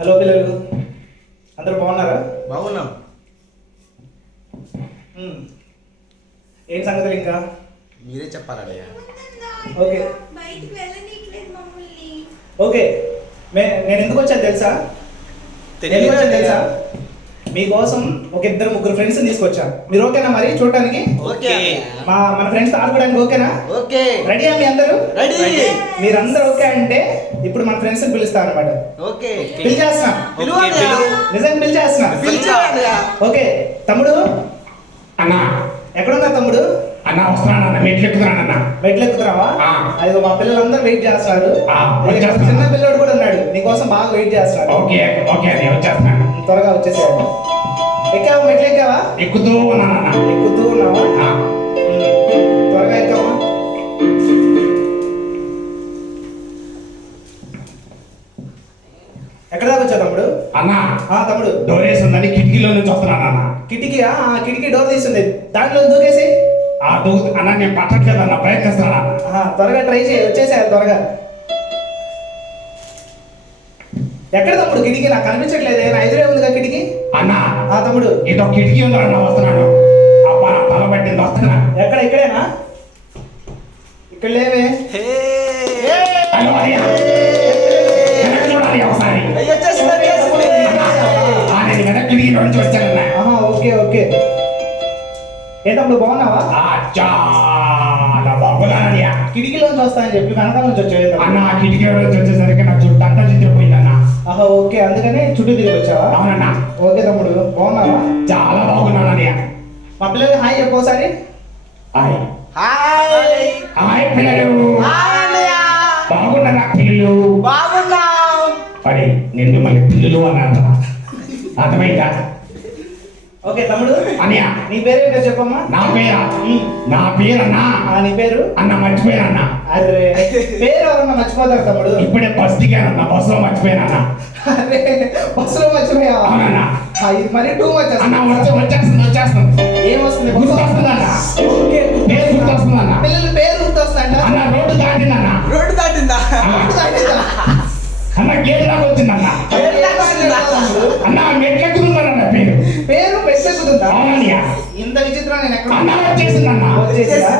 Hello పిల్లలు, అందరూ బాగున్నారా? బాగున్నాం. ఏం సంగతులు ఇంకా? మీరే చెప్పాలయ్యా. ఓకే ఓకే, నేను ఎందుకు వచ్చాను తెలుసా? మీకోసం ఒక ఇద్దరు ముగ్గురు ఫ్రెండ్స్ తీసుకొచ్చాను. మీరు ఓకేనా మరి చూడటానికి? ఓకే. మన ఫ్రెండ్స్ ఆడుకోవడానికి ఓకేనా? ఓకే. రెడీయా మీ అందరూ? రెడీ. మీరందరూ ఓకే అంటే ఇప్పుడు మన ఫ్రెండ్స్ పిలుస్తా అనమాట. ఓకే. పిలిచేస్తున్నా, నిజంగా పిలిచేస్తున్నా. ఓకే తమ్ముడు, అన్నా ఎక్కడున్నా తమ్ముడు? అన్నా వస్తున్నానన్న, మెట్లు ఎక్కుతున్నానన్న. మెట్లు ఎక్కుతున్నావా? అదిగో మా పిల్లలందరూ వెయిట్ చేస్తున్నారు. వచ్చేస్తున్నా. చిన్న పిల్లడు కూడా ఉన్నాడు, నీకోసం బాగా వెయిట్ చేస్తున్నాడు. ఓకే ఓకే అని వచ్చేస్తున్నాను. త్వరగా వచ్చేసాడు. ఎక్కావా? మెట్లు ఎక్కావా? ఎక్కుతూ ఉన్నానన్న. ఎక్కుతూ ఉన్నావా? త్వరగా ఎక్కావా? ఎక్కడ దాకా వచ్చావు తమ్ముడు? అన్నా తమ్ముడు, డోరేస్ ఉందని కిటికీలో నుంచి వస్తున్నాను అన్న. కిటికీయా? కిటికీ డోర్ తీస్తుంది, దాంట్లో దూకేసి. అన్న నేను పట్టట్లేదు అన్న, ప్రయత్నిస్తున్నా. త్వరగా ట్రై చేయి, వచ్చేసారు త్వరగా. ఎక్కడ తమ్ముడు కిటికీ? నాకు కనిపించట్లేదే, నా ఎదురే ఉందిగా కిటికీ. అన్నా తమ్ముడు, ఇదో కిటికీ ఉందా అన్న, వస్తున్నాను. అబ్బా నా తల పట్టింది, వస్తున్నా. ఎక్కడ? ఇక్కడేనా? ఇక్కడ లేవే. హలో అయ్యా, చూడాలి ఒకసారి. నేను వెనక కిటికీలో నుంచి వచ్చానన్నా. Okay okay. ఏంటప్పుడు బాగున్నావా? చాలా బాగున్నానయ్యా. కిటికీలోంచి వస్తానని చెప్పి వెనకాల నుంచి వచ్చావు అన్న. కిటికీలో నుంచి వచ్చేసరికి నాకు చుట్టూ అంతా చిత్రపోయిందన్న. ఓకే, అందుకని చుట్టూ తిరిగి వచ్చావా? అవునన్నా. ఓకే తమ్ముడు, బాగున్నావా? చాలా బాగున్నానయ్యా. మా పిల్లలకి హాయ్ చెప్పు ఒకసారి. Hi hi. హాయ్ పిల్లలు. బాగున్నారా పిల్లలు? బాగున్నాం. మరి నిన్ను మళ్ళీ పిల్లలు అన్నారు, అర్థమైందా? ఓకే తమ్ముడు, అన్నయ్య నీ పేరేంటో చెప్పమ్మా. నా పేరన్నా. నీ పేరు? అన్న మర్చిపోయానన్నా. అరే, పేరు ఎవరన్నా మర్చిపోతారు తమ్ముడు? ఇప్పుడే బస్ దిగానన్నా, బస్సులో మర్చిపోయానన్నా. అరే, బస్సులో మర్చిపోయావా? అవునన్నా. ఇది మరీ టూ మచ్. అన్న వచ్చేస్తుంది. ఏం వస్తుంది? గుర్తొస్తుందన్నా. ఓకే, పేరు గుర్తొస్తుందన్నా. పిల్లల పేరు గుర్తొస్తుందా? అన్న రోడ్డు దాటిందన్నా. రోడ్డు దాటిందా? అన్న గేట్ దాకా వచ్చిందన్నా. అన్న మెట్లెక్కుతుందన్న పేరు. పేరు పెట్టేస్తుందా? అవునయ్య. ఇంత విచిత్రం నేను ఎక్కడ అన్న వచ్చేసిందన్న.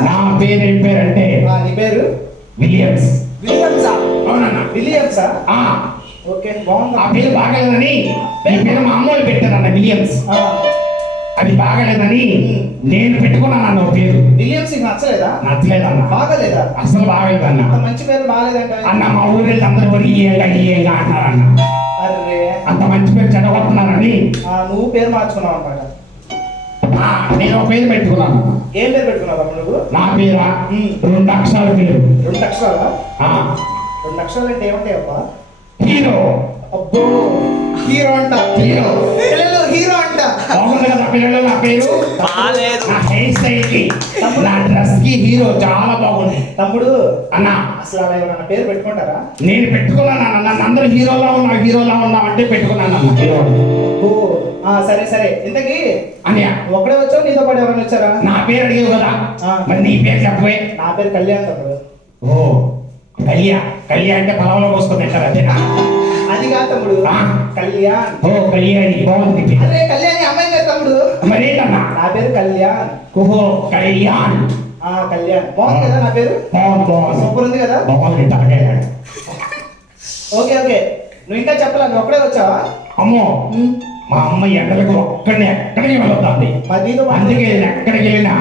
నా పేరు ఏం పేరు అంటే నీ పేరు విలియమ్స్. విలియమ్సా? అవునన్నా. విలియమ్సా? ఓకే, బాగుంది. ఆ పేరు బాగలేదని ఈ పేరు మా అమ్మోళ్ళు పెట్టారన్న, విలియమ్స్. అది బాగలేదని నేను పెట్టుకున్నాను పేరు. విలియమ్స్ నీకు నచ్చలేదా? నచ్చలేదన్న. బాగలేదా? అసలు బాగలేదన్న. అంత మంచి పేరు బాగలేదంట అన్న మా ఊరి అందరూ ఏగా అన్నారన్న. అరే, అంత మంచి పేరు చెడగొట్టున్నారని నువ్వు పేరు మార్చుకున్నావు అనమాట. నేను ఒక పేరు పెట్టుకున్నాను. ఏం పేరు పెట్టుకున్నావు నువ్వు? నా పేరా 2 అక్షరాల పేరు. 2 అక్షరాలా? 2 అక్షరాలు అంటే ఏమంటాయప్పా? హీరో. అబ్బో, హీరో అంట. హీరో పిల్లలు హీరో అంట. బాగుంది కదా పిల్లలు? నా పేరు నా హెయిర్ స్టైల్ కి, నా డ్రెస్ కి హీరో చాలా బాగుంది. తమ్ముడు అన్న, అసలు అలా ఏమన్నా పేరు పెట్టుకుంటారా? నేను పెట్టుకున్నాను అన్న. నన్ను అందరూ హీరోలా ఉన్నావు అంటే పెట్టుకున్నాను అన్న హీరో. సరే సరే, ఇంతకీ అన్నయ్య ఒక్కడే వచ్చావు, నీతో పాటు ఎవరైనా వచ్చారా? నా పేరు అడిగావు కదా, మరి నీ పేరు చెప్పవే. నా పేరు కళ్యాణ్ తమ్ముడు. కళ్యాణ్ అంటే పొలంలో పోసుకుని తింటారు అదేనా? అది కాదు తమ్ముడు, కళ్యాణ్. కళ్యాణి బాగుంది. అదే కళ్యాణి అమ్మాయి కదా తమ్ముడు. మరేంటన్నా? నా పేరు కళ్యాణ్. కళ్యాణ్. కళ్యాణ్ బాగుంది కదా నా పేరు? సూపర్ ఉంది కదా? ఓకే ఓకే, నువ్వు ఇంకా చెప్పలా, నువ్వు ఒక్కడే వచ్చావా? అమ్మో, మా అమ్మ ఎండలకు ఒక్కడిని ఎక్కడికి వెళ్తుంది. అందుకే నేను ఎక్కడికి వెళ్ళినా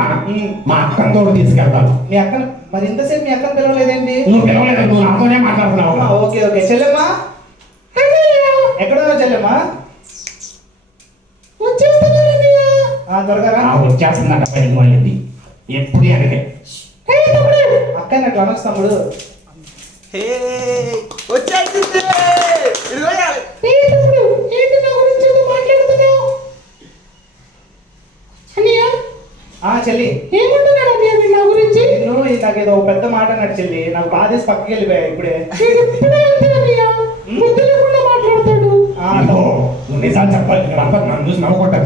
మా అక్కతో తీసుకెళ్తాను. మీ అక్కను మరి ఇంతసేపు మీ అక్కను పిలవలేదండి? నువ్వు పిలవలేదు, నువ్వు నాతోనే మాట్లాడుతున్నావు. ఓకే ఓకే, చెల్లెమ్మా ఎక్కడున్నావు చెల్లెమ్మా? త్వరగా వచ్చేస్తుందంట పైకి మళ్ళీ. ఎప్పుడు అడిగే అక్కని అట్లా అనొచ్చు తమ్ముడు. వచ్చేసింది. చెల్లి ఏమంటున్నాడు నా గురించి? నువ్వు నాకేదో పెద్ద మాట అన్నట్టు చెల్లి, నాకు బాధేసి పక్కకి వెళ్ళిపోయా ఇప్పుడే. మాట్లాడతాడు. నిజాలు చెప్పాలి, నన్ను చూసి నవ్వుకుంటారు.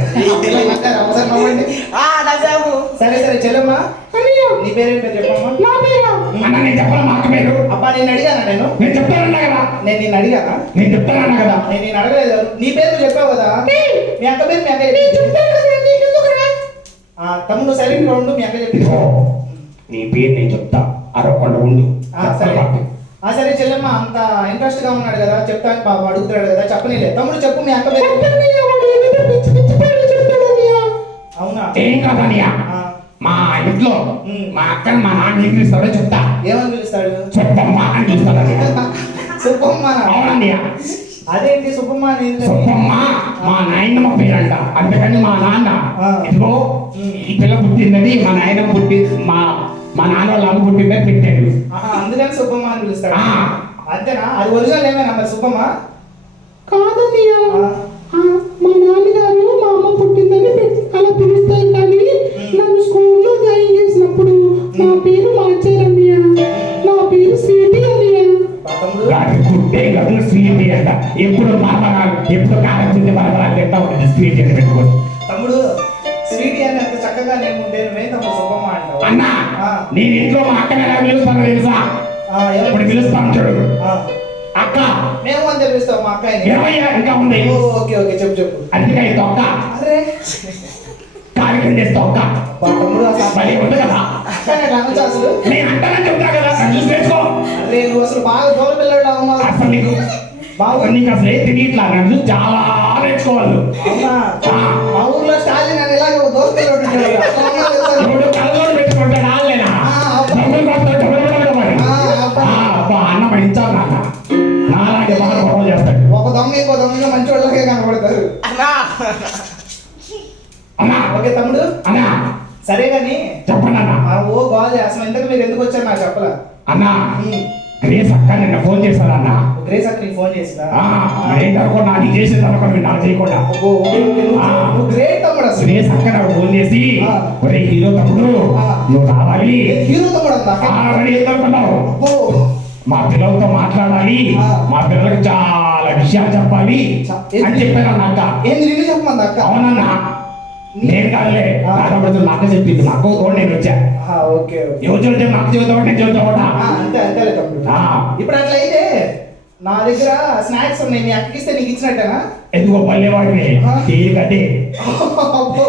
సరే సరే చెల్లెమ్మా, నీ పేరేం పేరు చెప్పమ్మా? నా పేరు అన్న నేను చెప్పాలా మా అక్క పేరు అబ్బా నేను అడిగానా నేను నేను చెప్తానన్నా కదా నేను నిన్ను అడిగానా నేను చెప్తానన్నా కదా నేను నిన్ను అడగలేదు నీ పేరు నువ్వు చెప్పావు కదా మీ అక్క పేరు మీ అక్క తమ్ముడు సైలెంట్ గా ఉండు మీ అక్క చెప్పింది ఇదిగో, నీ పేరు నేను చెప్తా అరవకుండా ఉండు సరే సరే చెల్లెమ్మ అంత ఇంట్రెస్ట్ గా ఉన్నాడు కదా చెప్తాను పాపం అడుగుతాడు కదా చెప్పనీలే తమ్ముడు చెప్పు మీ అక్క పేరు అవునా ఏం కాదనియా ఆ, మా ఇంట్లో మా అక్కని మా నాన్న ఏం పిలుస్తాడో చెప్తా ఏమని పిలుస్తాడు చెప్పమ్మ అని పిలుస్తాడని సుబ్బమ్మ అవునన్నయ్య అదేంటి సుబ్బమ్మ అని ఎందుకని? సుబ్బమ్మ మా నాయనమ్మ పేరంట అందుకని మా నాన్న ఆ. ఇదిగో ఈ పిల్ల పుట్టిందని మా నాయన పుట్టి మా మా నాన్న వాళ్ళ అమ్మ పుట్టిందని పెట్టాడు ఆహా, అందుకని సుబ్బమ్మ అని పిలుస్తాడు ఆ. అంతేనా అది ఒరిజినల్ ఏమైనా మరి సుబ్బమ్మ కాదన్నయ్య ఆ, మా నాన్నగారు మా అమ్మ పుట్టిందని అలా పిలుస్తారు కానీ నన్ను స్కూల్లో జాయిన్ చేసినప్పుడు నా పేరు మార్చారన్నయ్య నా పేరు స్వీటీ అన్నయ్య బా తమ్ముడు పుట్టే కదా స్వీటీ అంట ఎప్పుడు మరమరాలు ఎప్పుడు కాలచింది మరమరాలు తింటా ఉంటుంది స్వీటీ అని పెట్టుకోండి తమ్ముడు స్వీటీ అని అంత చక్కగా నేను ఉండే నువ్వే తమ్ముడు సుబ్బమ్మ అంటావు అన్నా ఆ. నేను ఇంట్లో మా అక్కని ఎలా పిలుస్తానో తెలుసా ఎవరు ఇప్పుడు పిలుస్తాను చూడు ఆ, అక్క మేము అంతే పిలుస్తాం మా అక్కని ఏమయ్యా ఇంకా ఉంది ఓ, ఓకే ఓకే చెప్పు చెప్పు అందుకే తొక్క అరే కార్యక్రమం చేసి తొక్క బా తమ్ముడు అసలు మళ్ళీ ఉంది కదా అక్కనే అట్లా అనొచ్చు అసలు నేను అంటానని చెప్తా కదా చూసి చేసుకో అరే నువ్వు అసలు బాగా దూరం పిల్లడు అమ్మా అసలు నీకు బాగా నీకు అసలు ఏం తెలియట్లా నన్ను చాలా నేర్చుకోవాలి అవునా ఆ. మా ఊర్లో స్టాలిన్ అని ఇలాగే ఒక దోస్తు పిల్లడు ఉంటాడు. అసలు ఉన్నా తెలుసా? ఇప్పుడు కళ్ళలో పెట్టుకుంటాడు ఆలేనా డబ్బులు కొడతాడు డబ్బులు కొడతాడు మరి అబ్బా. అబ్బా అన్న మంచావు నాన్న నాలాంటి బాగా గొడవ చేస్తాడు ఒక దొంగ ఇంకో దొంగ మంచి వాళ్ళకే కనబడతారు అన్నా అన్నా ఓకే తమ్ముడు అన్నా సరే కానీ చెప్పండి అన్న ఓ బాగా అసలు ఇంతకు మీరు ఎందుకు వచ్చారు నాకు చెప్పలా అన్నా గ్రేస్ అక్క నిన్న ఫోన్ చేశాడు అన్న గ్రేస్ అక్క నీకు ఫోన్ చేసిందా ఏంటనుకున్నా నీకు చేసేది అనుకోండి నాకు చేయకుండా అబ్బో, ఓకే, ఓకే, నువ్వు గ్రేట్ తమ్ముడు అసలు గ్రేస్ అక్క నాకు ఫోన్ చేసి ఆ. ఒరే హీరో తమ్ముడు ఆ. నువ్వు రావాలి హీరో తమ్ముడు అందా ఆల్రెడీ ఎందుకున్నావు అబ్బో మా పిల్లలతో మాట్లాడాలి ఆ. మా పిల్లలకి చాలా విషయాలు చెప్పాలి అని చెప్పాను అన్న అక్క ఏంది నిన్ను చెప్పమంది అక్క అవునన్నా నేను కాదులే ఆ. నాకు నాకు చెప్పింది నాకు తోడు నేను వచ్చా ఓకే ఓకే ఎవరు చెబితే నాకు చెబుతావు నేను చెబుతా అంతే అంతేలే తమ్ముడు ఇప్పుడు అట్లా అయితే నా దగ్గర స్నాక్స్ ఉన్నాయి మీ అక్కకి ఇస్తే నీకు ఇచ్చినట్టేనా ఎందుకో పల్లెవాడిని ఆ. తేలికటే అబ్బో.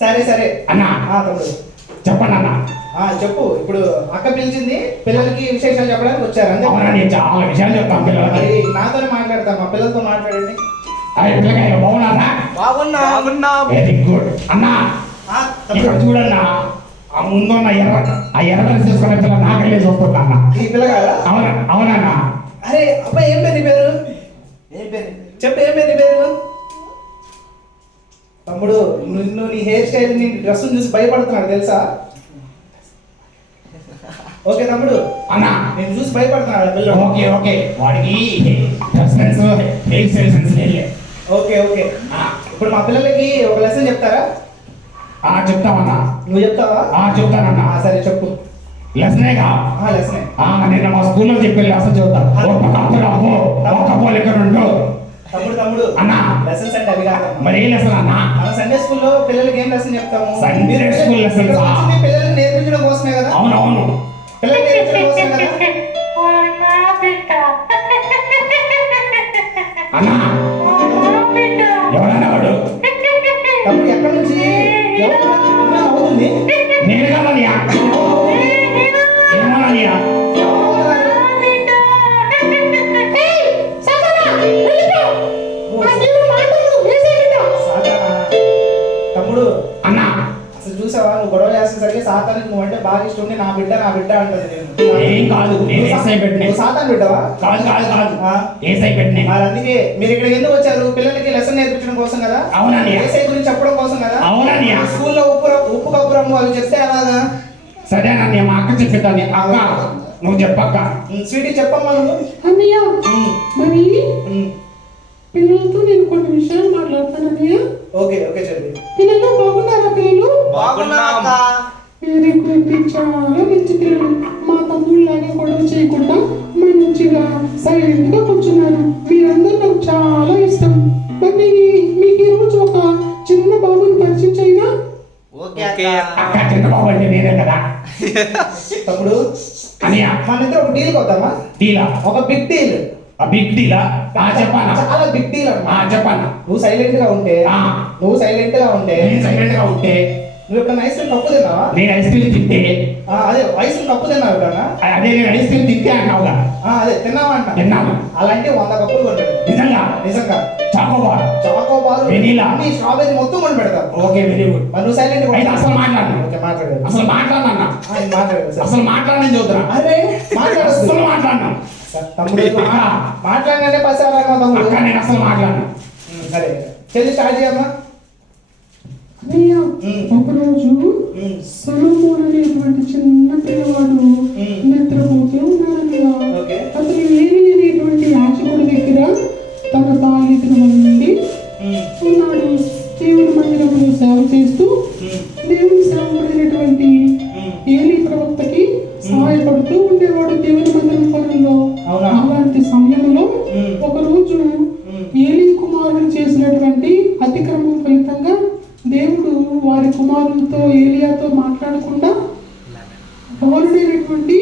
సరే సరే అన్నా తమ్ముడు చెప్పండి అన్న చెప్పు ఇప్పుడు అక్క పిలిచింది పిల్లలకి విశేషాలు చెప్పడానికి వచ్చారు అంతే అవునా నేను చాలా విషయాలు చెప్తాను పిల్లలకి మరి నాతోనే మాట్లాడతా మా పిల్లలతో మాట్లాడండి పిల్లకాయ బాగున్నారా బాగున్నా వెరీ గుడ్ అన్నా ఇక్కడ చూడన్నా ఆ ముందున్న ఎర్ర డ్రెస్ తీసుకునే పిల్ల నాకలే చూస్తున్నా అన్న ఈ పిల్లగాడా అవునన్నా అరే అబ్బాయి ఏం పేరు నీ పేరు ఏం పేరు చెప్పు ఏం పేరు నీ పేరు తమ్ముడు నిన్ను నీ హెయిర్ స్టైల్ నీ డ్రెస్ చూసి భయపడుతున్నాడు తెలుసా ఓకే తమ్ముడు అన్నా నేను చూసి భయపడుతున్నాడు ఆ పిల్లడు ఓకే ఓకే వాడికి dress sense hair style sense లేదు ఓకే ఓకే ఇప్పుడు మా పిల్లలకి ఒక లెసన్ చెప్తారా చెప్తామన్నా నువ్వు చెప్తావా చెప్తానన్నా సరే చెప్పు లెసనేగా లెసనే నిన్న మా స్కూల్లో చెప్పి లెసన్ చెప్తా ఒక్క పోలిక రెండు తమ్ముడు తమ్ముడు అన్నా లెసన్స్ అంటే అవి కాదు మరి ఏ లెసన్ అన్నా మన సండే స్కూల్లో పిల్లలకి ఏం లెసన్ చెప్తాము సండే స్కూల్ లెసన్స్ ఇక్కడ వచ్చింది పిల్లలకి నేర్పించడం కోసమే కదా అవునవును పిల్లలకి నేర్పించడం కోసమే కదా అన్నా ఎవరన్నా వాడు తమ్ముడు ఎక్కడి నుంచి ఎవరు అవుతుంది నేను కాదనియా ఏమోననియా తమ్ముడు అన్నా అసలు చూసావా నువ్వు గొడవ చేసేసరికి సాతానికి నువ్వు అంటే బాగా ఇష్టం ఉండి నా బిడ్డ అంటది నేను ఏం కాదు నేను ఏసై పెట్టిన నువ్వు సాతాన్ బిడ్డవా కాదు కాదు కాదు ఆ. ఏసై పెట్టిన మరి అందుకే మీరు ఇక్కడ ఎందుకు వచ్చారు పిల్లలకి లెసన్ నేర్పించడం కోసం కదా అవునన్నయ్య. ఏసై గురించి చెప్పడం కోసం కదా అవునన్నయ్య. స్కూల్లో ఉప్పు కప్పు రంగు అవి చెప్తే అలాగా సరేనన్నయ్య మా అక్క చెప్పేదాన్ని అక్క నువ్వు చెప్పక్క స్వీటీ చెప్పమ్మా నువ్వు అన్నయ్య మరి ఉమ్. పిల్లలతో నేను కొన్ని విషయాలు మాట్లాడతాను అన్నయ్య. ఓకే ఓకే చెప్పి పిల్లలు బాగున్నారా పిల్లలు బాగున్నాం వెరీ గుడ్ చాలా మంచి పిల్లలు మా తమ్ముళ్ళలాగే గొడవ చేయకుండా మంచిగా సైలెంట్ గా కూర్చున్నారు మీరందరూ నాకు చాలా ఇష్టం మరి మీకు ఈ రోజు ఒక చిన్న బాబుని పరిచయం చేయనా ఓకే అక్క చిన్న బాబు అంటే నేనే కదా తమ్ముడు అనియా మన ఇద్దరు ఒక డీల్ కొద్దామా? డీలా ఒక బిగ్ డీల్. ఆ బిగ్ డీలా చెప్పానా చాలా బిగ్ డీల్ అన్నమాట. చెప్పానా నువ్వు సైలెంట్ గా ఉంటే నేను సైలెంట్ గా ఉంటే నువ్వు ఎప్పుడైనా ఐస్ క్రీమ్ కప్పు తిన్నావా? నేను ఐస్ క్రీమ్ తింటే అదే ఐస్ క్రీమ్ కప్పు తిన్నావు ఎప్పుడన్నా? అదే నేను ఐస్ క్రీమ్ తింటే అన్నావుగా అదే తిన్నావా అంట. తిన్నాను అలాంటి 100 కప్పులు కొన్నాడు. నిజంగా నిజంగా చాకోబార్ చాకోబార్ వెనీలా స్ట్రాబెరీ మొత్తం కొని పెడతా. ఓకే వెరీ గుడ్ మరి నువ్వు సైలెంట్ అయితే అసలు మాట్లాడను ఓకే మాట్లాడదు. అసలు మాట్లాడన్నా మాట్లాడదు అసలు మాట్లాడని చూద్దురా అరే మాట్లాడదు. అసలు మాట్లాడినా తమ్ముడు మాట్లాడినంటే పసారా తమ్ముడు. అక్క నేను అసలు మాట్లాడను సరే చెల్లి స్టార్ట్ చేయమ్మా. అన్నయ్య ఒకరోజు సొలొమోను అనేటువంటి చిన్న పిల్లవాడు నిద్రపోతూ ఉన్నాడన్నయ్య. ఓకే. అతను ఏలి అనేటువంటి యాజకుడి దగ్గర తన బాలికను నుండి ఉన్నాడు. దేవుడి మందిరంలో సేవ చేస్తూ దేవుని సేవకుడైనటువంటి ఏలి ప్రవక్తకి సహాయపడుతూ ఉండేవాడు దేవుని మందిరం పనుల్లో. అవునా? అలాంటి సమయంలో ఒకరోజు ఏలి కుమారులు చేసినటువంటి అతిక్రమం ఫలితంగా దేవుడు వారి కుమారులతో ఏలియాతో మాట్లాడకుండా బాలుడైనటువంటి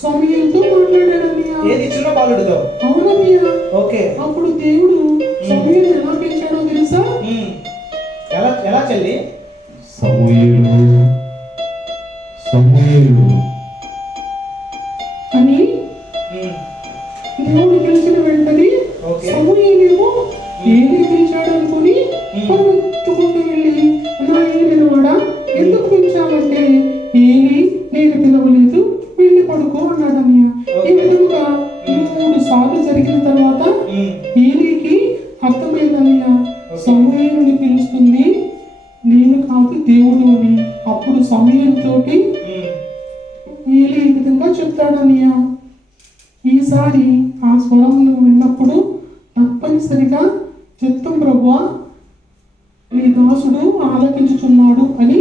సమూయేలుతో మాట్లాడాడన్నయ్య. ఏది చిన్న బాలుడితో? అవునన్నయ్య. ఓకే. అప్పుడు దేవుడు సమూయేలుని ఎలా పెంచాడో తెలుసా? ఎలా ఎలా చెల్లి? సమూయేలు అని దేవుడు పిలిచిన వెంటనే ఓకే. సమూయేలేమో ఏలి పిలిచాడు అనుకుని పరిగెత్తుకుంటూ వెళ్ళి నా ఏలినవాడా ఎందుకు పిలిచావంటే ఏలి నేను పిలవలేదు వెళ్ళి పడుకో అన్నాడన్నయ్య. ఈ విధముగా 3 సార్లు జరిగిన తర్వాత ఏలికి అర్థమైందన్నయ్య సమూయేలుని పిలుస్తుంది నేను కాదు దేవుడు అని. అప్పుడు సమూయేలుతోటి ఏలి ఈ విధంగా చెప్తాడన్నయ్య, ఈసారి ఆ స్వరం నువ్వు విన్నప్పుడు తప్పనిసరిగా చిత్తం ప్రభువా నీ దాసుడు ఆలకించుచున్నాడు అని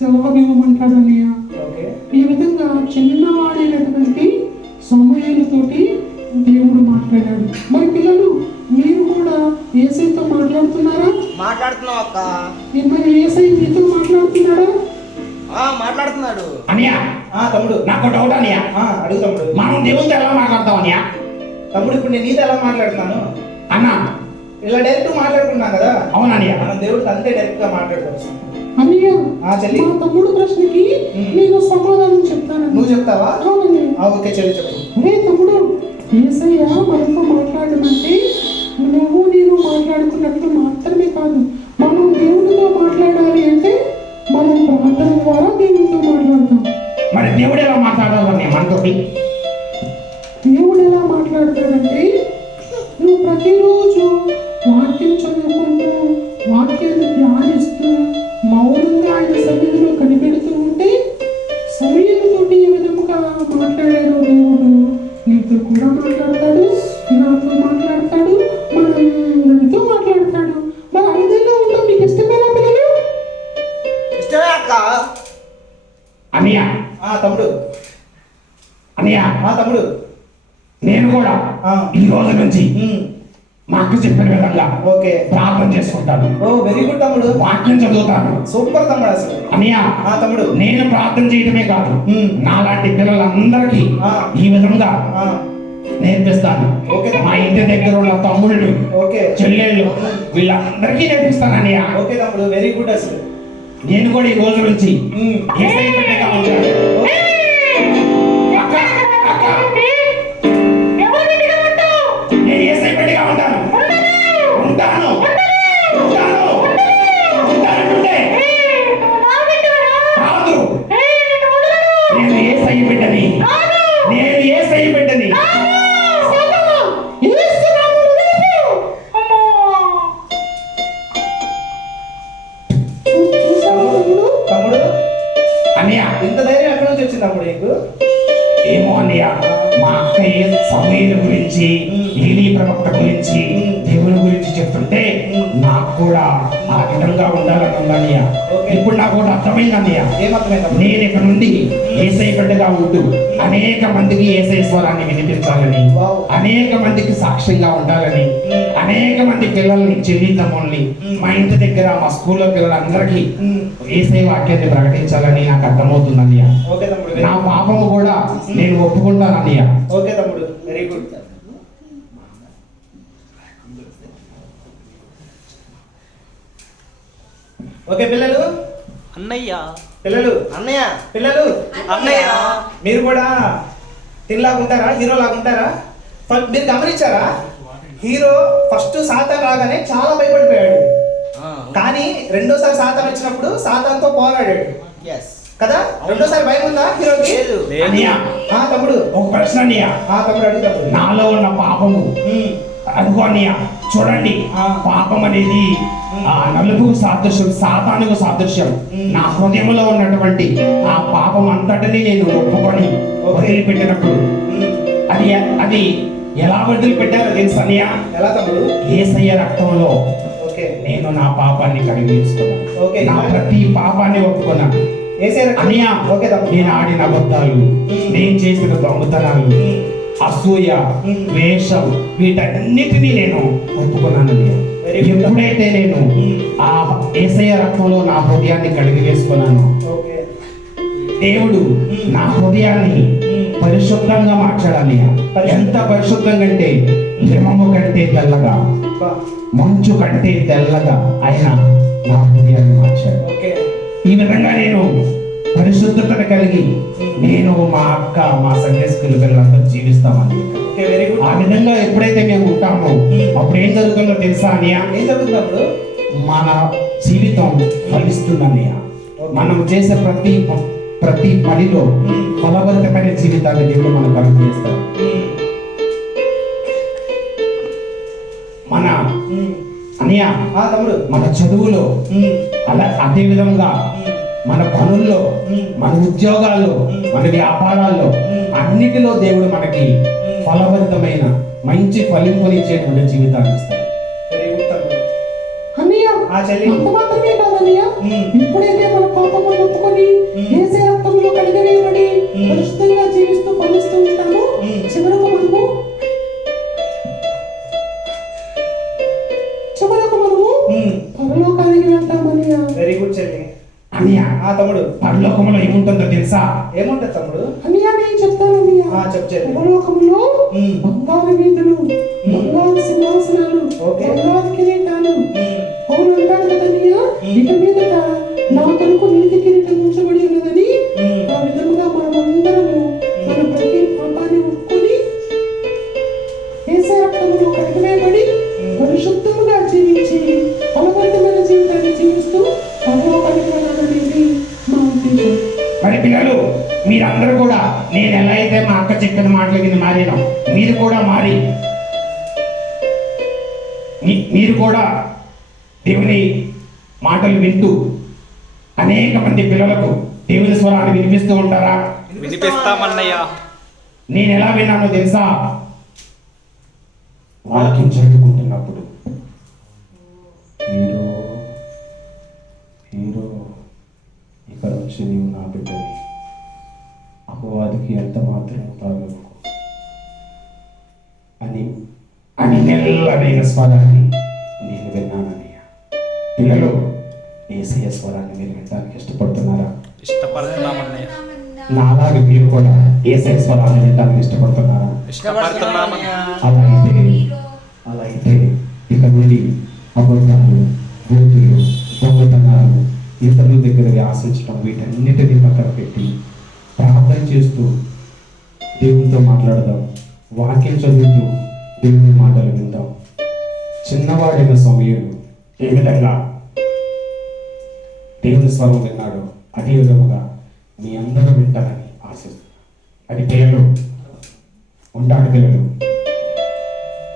జవాబు ఇవ్వమంటాడన్నయ్య. ఓకే. ఈ విధంగా చిన్నవాడైనటువంటి సమూయేలుతోటి దేవుడు మాట్లాడాడు. మరి పిల్లలు మీరు కూడా యేసయ్యతో మాట్లాడుతున్నారా? మాట్లాడుతున్నావు అక్క. మరి యేసయ్య మీతో మాట్లాడుతున్నాడా? మాట్లాడుతున్నాడు. అనియా తమ్ముడు నాకు డౌట్ అనియా అడుగు తమ్ముడు. మనం దేవునితో ఎలా మాట్లాడతాం అనియా? తమ్ముడు ఇప్పుడు నేను నీతో ఎలా మాట్లాడుతున్నాను? అన్నా ఇలా డైరెక్ట్ మాట్లాడుకున్నాం కదా. అవుననియా మనం దేవుడికి అంతే డైరెక్ట్ గా మాట్లాడుకోవచ్చు. అన్నయ్య చెల్లి మా తమ్ముడు ప్రశ్నకి నేను సమాధానం చెప్తాను. నువ్వు చెప్తావా? అవునండి. ఓకే చెల్లి చెప్పు. అరే తమ్ముడు, యేసయ్య మనతో మాట్లాడమంటే నువ్వు నేను మాట్లాడుకున్నట్లు మాత్రమే కాదు, మనం దేవునితో మాట్లాడాలి అంటే మనం ప్రార్థన ద్వారా దేవునితో మాట్లాడతాం. మరి దేవుడు ఎలా మాట్లాడాలని మనతోటి? దేవుడు ఎలా మాట్లాడతాడంటే నువ్వు ప్రతిరోజు వాక్యం చదువుకుంటూ వాక్యాన్ని ధ్యానిస్తూ మౌనంగా ఆయన సన్నిధిలో కనిపెడుతూ ఉంటే సమయంతోటి ఈ విధముగా మాట్లాడాడు దేవుడు నీతో కూడా మాట్లాడతాడు, నాతో మాట్లాడతాడు, మనందరితో మాట్లాడతాడు. మరి ఆ విధంగా ఉండడం మీకు ఇష్టమేనా పిల్లలు? ఇష్టమే అక్క. అనియా తమ్ముడు అనియా తమ్ముడు నేను కూడా ఈ రోజు నుంచి మా అక్క చెప్పిన విధంగా ఓకే ప్రార్థన చేసుకుంటాను. వెరీ గుడ్ తమ్ముడు. వాక్యం చదువుతాను. సూపర్ తమ్ముడు అసలు. అనియా తమ్ముడు నేను ప్రార్థన చేయడమే కాదు నాలాంటి పిల్లలందరికీ ఈ విధంగా నేర్పిస్తాను. మా ఇంటి దగ్గర ఉన్న తమ్ముళ్ళు చెల్లెళ్ళు వీళ్ళందరికీ నేర్పిస్తాను అనియా. ఓకే తమ్ముడు వెరీ గుడ్ అసలు. నేను కూడా ఈ రోజు నుంచి యేసయ్య బిడ్డగా ఉంటాను. అక్క అక్క నేను యేసయ్య బిడ్డగా ఉంటాను. ఉంటాను ఉంటాను ఉంటానంటుంటే కాదు. నేను యేసయ్య బిడ్డని. నేను యేసయ్య బిడ్డని. తమ్ముడు అన్నయ్య ఇంత ధైర్యం ఎక్కడి నుంచి వచ్చింది తమ్ముడు నీకు? ఏమో అన్నయ్య మా అక్కయ్య సమూయేలు గురించి ఏలీ ప్రవక్త గురించి దేవుని గురించి చెప్తుంటే నాకు కూడా ఆ విధంగా ఉండాలని ఉందన్నయ్య. ఇప్పుడు నాకు కూడా అర్థమైంది అన్నయ్య. ఏమర్థమైంది? నేను ఇక్కడ నుండి ఏసై బిడ్డగా ఉంటూ అనేక మందికి ఏసై స్వరాన్ని వినిపించాలని, అనేక మందికి సాక్ష్యంగా ఉండాలని, అనేక మంది పిల్లల్ని చెల్లితమ్ముల్ని మా ఇంటి దగ్గర మా స్కూల్లో పిల్లలందరికీ ఏసై వాక్యాన్ని ప్రకటించాలని నాకు అర్థమవుతుంది అన్నయ్య. ఓకే తమ్ముడు. నా పాపము కూడా నేను ఒప్పుకుంటాను అన్నయ్య. ఓకే తమ్ముడు, వెరీ గుడ్. ఓకే పిల్లలు, అన్నయ్య పిల్లలు, అన్నయ్య పిల్లలు, అన్నయ్య మీరు కూడా తినలాగుంటారా, హీరో లాగుంటారా? మీరు గమనించారా? హీరో ఫస్ట్ సాతాన్ రాగానే చాలా భయపడిపోయాడు, కానీ రెండోసారి సాతాన్ వచ్చినప్పుడు సాతాన్తో పోరాడాడు ఎస్ కదా. రెండోసారి భయం ఉందా హీరోకి? లేదు. అన్నయ్య, తమ్ముడు ఒక ప్రశ్న అన్నయ్య. తమ్ముడు అడుగు తమ్ముడు. నాలో ఉన్న పాపము అదిగో అన్నయ్య చూడండి, పాపం అనేది నలుపు సాదృశ్యం, సాతానుకు సాదృశ్యం. నా హృదయంలో ఉన్నటువంటి ఆ పాపం అంతటిని నేను ఒప్పుకొని వదిలిపెట్టినప్పుడు అది అది ఎలా వదిలిపెట్టారో తెలుసు అన్నయ్య. ఎలా తమ్ముడు? యేసయ్య రక్తంలో ఓకే నేను నా పాపాన్ని కడిగి ఓకే. తీసుకున్నాను. నా ప్రతి పాపాన్ని ఒప్పుకున్నాను అన్నయ్య. ఓకే తమ్ముడు. నేను ఆడిన అబద్ధాలు, నేను చేసిన దొంగతనాలు, అసూయ, ద్వేషం, వీటన్నిటినీ నేను ఒప్పుకున్నాను అన్నయ్య. ఎప్పుడైతే నేను ఆ యేసయ్య రక్తంలో నా హృదయాన్ని కడిగి వేసుకున్నాను, ఓకే. దేవుడు నా హృదయాన్ని పరిశుద్ధంగా మార్చాడన్నయ్య. ఎంత పరిశుద్ధంగా అంటే హిమము కంటే తెల్లగా, మంచు కంటే తెల్లగా ఆయన నా హృదయాన్ని మార్చాడు. ఓకే. ఈ విధంగా నేను పరిశుద్ధతను కలిగి నేను మా అక్క, మా సండే స్కూల్ పిల్లలందరూ జీవిస్తామని. Okay, very good. ఆ విధంగా ఎప్పుడైతే మేము ఉంటామో అప్పుడు ఏం జరుగుతుందో తెలుసా అన్నయ్య? ఏం జరుగుతున్నప్పుడు మన జీవితం ఫలిస్తుందన్నయ్య. మనం చేసే ప్రతి పనిలో ఫలవంతమైన జీవితాన్ని దేవుడు మనకు అనుగ్రహిస్తాడు. మన అన్నయ్య తమ్ముడు, మన చదువులో అదే విధంగా మన పనుల్లో, మన ఉద్యోగాల్లో, మన వ్యాపారాల్లో అన్నిటిలో దేవుడు మనకి ఫలవంతమైన మంచి ఫలింపునిచ్చేటువంటి జీవితాన్ని ఇస్తాడు. వెరీ గుడ్ తమ్ముడు. అన్నయ్య చెల్లి, అంత మాత్రమే కాదన్నయ్య, ఇప్పుడైతే మన పాపములను ఒప్పుకొని యేసే రక్తంలో కడిగివేయబడి పరిశుద్ధంగా జీవిస్తూ ఫలిస్తూ ఉంటాము, చివరకు మనము పరలోకానికి వెళ్తామన్నయ్య. వెరీ గుడ్ చెల్లి. అన్నయ్య తమ్ముడు, పరలోకంలో ఏముంటుందో తెలుసా? ఏముంటది తమ్ముడు? అన్నయ్య నేను చెప్తానన్నయ్య. చెప్పు చెల్లి. పరలోకంలో బంగారు వీధులు, బంగారు సింహాసనాలు, ఓకే. బంగారు కిరీటాలు. పౌలు అంటాడు కదన్నయ్య, ఇక మీదట నా కొరకు నీతి కిరీటం ఉంచబడి ఉన్నదని. ఆ విధముగా మనమందరము మన ప్రతి పాపాన్ని ఒప్పుకొని యేసే రక్తంలో కడిగివేయబడి పరిశుద్ధముగా జీవించి ఫలవంతమైన జీవితాన్ని జీవిస్తూ పరలోకానికి వెళ్ళాలనేది మా ఉద్దేశం. మరి పిల్లలు, మీరందరూ కూడా నేను ఎలా అయితే మా అక్క చెప్పిన మాటలు విని మారానో మీరు కూడా మారి మీరు కూడా దేవుని మాటలు వింటూ అనేక మంది పిల్లలకు దేవుని స్వరాన్ని వినిపిస్తూ ఉంటారా? వినిపిస్తామన్నయ్య. నేను ఎలా విన్నానో తెలుసా? వాక్యం చదువుకుంటున్నప్పుడు హీరో హీరో ఇక్కడ వచ్చి నీవు నా బిడ్డని, అపవాదికి ఎంత మాత్రం తాగకు అని అని నెల్లడైన స్వరాన్ని నేను విన్నానన్నయ్య. పిల్లలు, యేసయ్య స్వరాన్ని మీరు వినడానికి ఇష్టపడుతున్నారా? ఇష్టపడుతున్నామన్నయ్య. నాలాగా మీరు కూడా యేసయ్య స్వరాన్ని వినడానికి ఇష్టపడుతున్నారా? ఇష్టపడుతున్నామన్నయ్య. అలా అయితే ఇక నుండి అబద్ధాలు, బూతులు, దొంగతనాలు, ఇతరుల దగ్గర ఆశించడం వీటన్నిటినీ పక్కన పెట్టి ప్రార్థన చేస్తూ దేవునితో మాట్లాడదాం. వాక్యం చదువుతూ దేవుని మాటలు విందాం. చిన్నవాడైన సమయుడు ఏ విధంగా దేవుని స్వరం విన్నాడు, అదే విధముగా మీ అందరూ వింటారని ఆశిస్తున్నాను. అది పిల్లలు ఉంటాడు. పిల్లలు,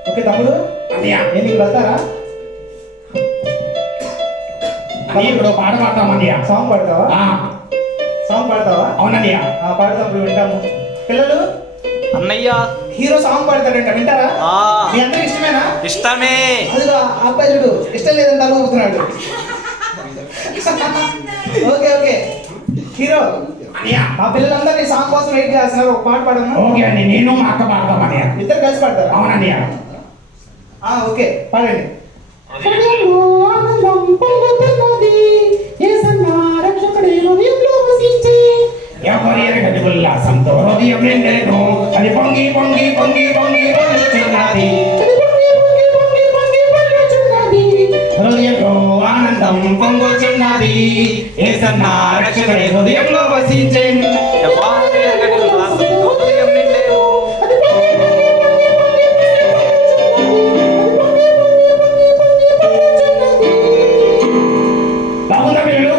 ఓకే తమ్ముడు, నేను నీకు వెళ్తారా? ఇప్పుడు పాట పాడతామన్నయ్య. సాంగ్ పాడతావా? సాంగ్ పాడతావా? అవునన్నయ్య. పాడతాం, వింటాము. పిల్లలు, అన్నయ్య హీరో సాంగ్ పాడతాడంట, వింటారా? ఆ. మీ అందరికి ఇష్టమేనా? ఇష్టమే. అదిగో ఆ అబ్బాయి చూడు ఇష్టం లేదని తల ఊపుతున్నాడు. ఓకే ఓకే హీరో మా పిల్లలందరూ ఈ సాంగ్ కోసం వెయిట్ చేస్తున్నారు. ఒక పాట పాడమ్మా. ఓకే అండి, నేను మా అక్క పాడదాం అన్నయ్య. ఇద్దరు కలిసి పాడతారా? అవునన్నయ్య. ఓకే పాడండి. హృదయంలో ఆనందం పొంగుతున్నది, యేసన్న రక్షకుడే హృదయంలో వసించి. ఎవరి ఎరగని ఉల్లాసంతో హృదయం నిండెను, అది పొంగి పొంగి పొంగి పొంగి పొంగుతున్నది. అది పొంగి పొంగి పొంగి పొంగి పొంగుచున్నది. హృదయంలో ఆనందం పొంగుచున్నది, యేసన్న రక్షకుడే హృదయంలో వసించెను. ఎవరి ఎరగని ఉల్లాసంతో హృదయం నిండెను. అది పొంగి పొంగి పొంగి పొంగి పొంగుచున్నది. బాగుందా పిల్లలు?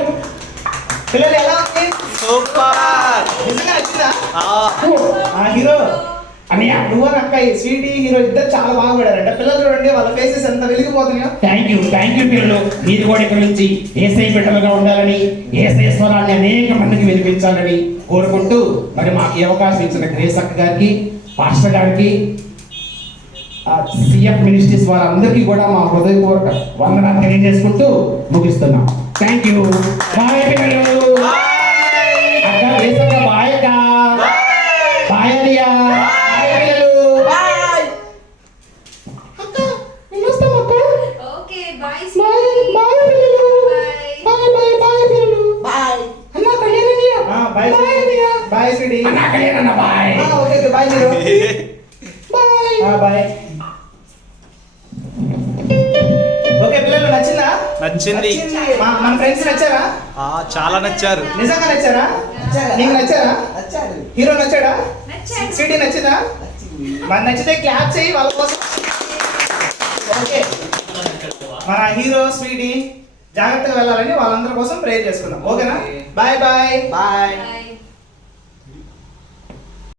పిల్లలు ఎలా ఉంది? సూపర్. నిజంగా నచ్చిందా? ఆ, హీరో అన్నయ్య, నువ్వు అని అక్క ఈ స్వీటీ హీరో ఇద్దరు చాలా బాగా పడారంట. పిల్లలు చూడండి వాళ్ళ ఫేసెస్ ఎంత వెలిగిపోతున్నాయో. థ్యాంక్ యూ పిల్లలు. మీరు కూడా ఇక్కడ నుంచి ఏసై బిడ్డలుగా ఉండాలని, ఏసై స్వరాన్ని అనేక మందికి వినిపించాలని కోరుకుంటూ, మరి మాకు ఈ అవకాశం ఇచ్చిన గ్రేస్ అక్క గారికి, పాస్టర్ గారికి, సిఎఫ్ మినిస్ట్రీస్ వారందరికీ కూడా మా హృదయపూర్వక వందనాలు తెలియజేసుకుంటూ ముగిస్తున్నాం. Thank you. బాయ్ పిల్లలు. అక్క గ్రేస్ అక్క బాయ్ అక్క. బాయ్ అన్నయ్య. బాయ్ పిల్లలు. అక్క వెళ్ళొస్తాం అక్క. ఓకే బాయ్ బాయ్ బాయ్ పిల్లలు. బాయ్ బాయ్ బాయ్ పిల్లలు. బాయ్ అన్న కళ్యాణయ్య. బాయ్ బాయ్ అన్నయ్య. Bye sweetie. నాకలేనన్న bye. Okay okay bye hero. Bye. Bye. Okay పిల్లలు నచ్చిందా? నచ్చింది. మన ఫ్రెండ్స్ నచ్చారా? చాలా నచ్చారు. నిజంగా నచ్చారా? నీకు నచ్చారా? హీరో నచ్చాడా? నచ్చాడు. స్వీటీ నచ్చిందా? మరి నచ్చితే క్లాప్ చేయి వాళ్ళ కోసం. ఓకే మన హీరో స్వీటీ జాగ్రత్తగా వెళ్ళాలని వాళ్ళందరి కోసం ప్రేయర్ చేసుకుందాం. ఓకేనా? Bye bye. బాయ్